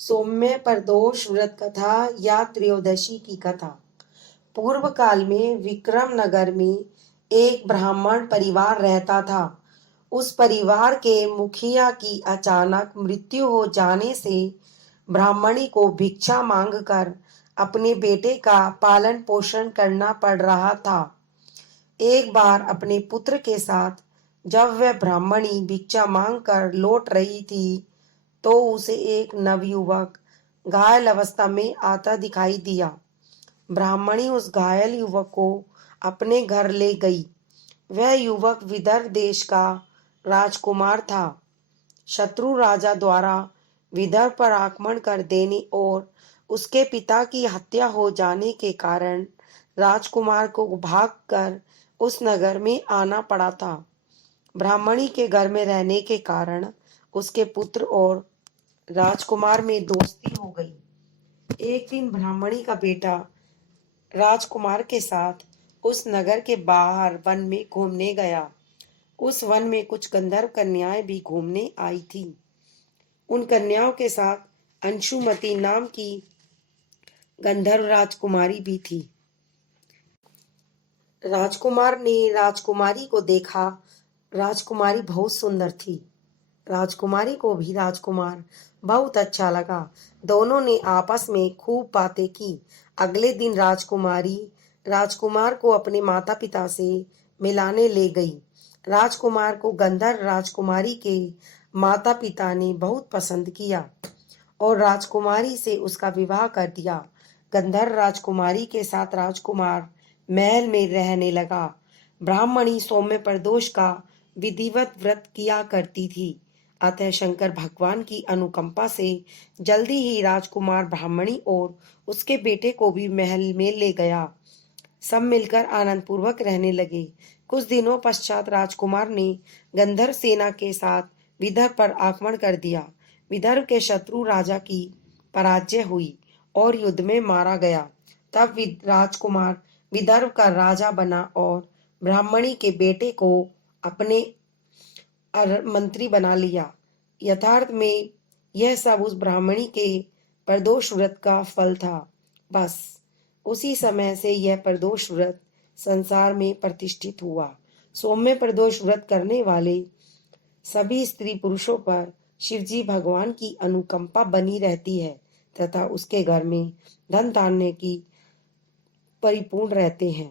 सौम्य प्रदोष व्रत कथा या त्रयोदशी की कथा। पूर्व काल में विक्रम नगर में एक ब्राह्मण परिवार रहता था। उस परिवार के मुखिया की अचानक मृत्यु हो जाने से ब्राह्मणी को भिक्षा मांगकर अपने बेटे का पालन पोषण करना पड़ रहा था। एक बार अपने पुत्र के साथ जब वह ब्राह्मणी भिक्षा मांगकर लौट रही थी तो उसे एक नवयुवक घायल अवस्था में आता दिखाई दिया। ब्राह्मणी उस घायल युवक को अपने घर ले गई। वह युवक विदर्भ देश का राजकुमार था। शत्रु राजा द्वारा विदर्भ पर आक्रमण कर देने और उसके पिता की हत्या हो जाने के कारण राजकुमार को भागकर उस नगर में आना पड़ा था। ब्राह्मणी के घर में रहने के कारण उसके पुत्र और राजकुमार में दोस्ती हो गई। एक दिन ब्राह्मणी का बेटा राजकुमार के साथ उस नगर के बाहर वन में घूमने गया। उस वन में कुछ गंधर्व कन्याएं भी घूमने आई थी। उन कन्याओं के साथ अंशुमती नाम की गंधर्व राजकुमारी भी थी। राजकुमार ने राजकुमारी को देखा। राजकुमारी बहुत सुंदर थी। राजकुमारी को भी राजकुमार बहुत अच्छा लगा। दोनों ने आपस में खूब बातें की। अगले दिन राजकुमारी राजकुमार को अपने माता पिता से मिलाने ले गई। राजकुमार को गंधर्व राजकुमारी के माता पिता ने बहुत पसंद किया और राजकुमारी से उसका विवाह कर दिया। गंधर्व राजकुमारी के साथ राजकुमार महल में रहने लगा। ब्राह्मणी सौम्य प्रदोष का विधिवत व्रत किया करती थी। अतः शंकर भगवान की अनुकंपा से जल्दी ही राजकुमार ब्राह्मणी और उसके बेटे को भी महल में ले गया। सब मिलकर आनंद पूर्वक रहने लगे। कुछ दिनों पश्चात राजकुमार ने गंधर्व सेना के साथ विदर्भ पर आक्रमण कर दिया। विदर्भ के शत्रु राजा की पराजय हुई और युद्ध में मारा गया। तब राजकुमार विदर्भ का राजा बना और ब्राह्मणी के बेटे को अपने मंत्री बना लिया। यथार्थ में यह सब उस ब्राह्मणी के प्रदोष व्रत का फल था। बस उसी समय से यह प्रदोष व्रत संसार में प्रतिष्ठित हुआ। सौम्य प्रदोष व्रत करने वाले सभी स्त्री पुरुषों पर शिवजी भगवान की अनुकंपा बनी रहती है तथा उसके घर में धन धान्य की परिपूर्ण रहते हैं।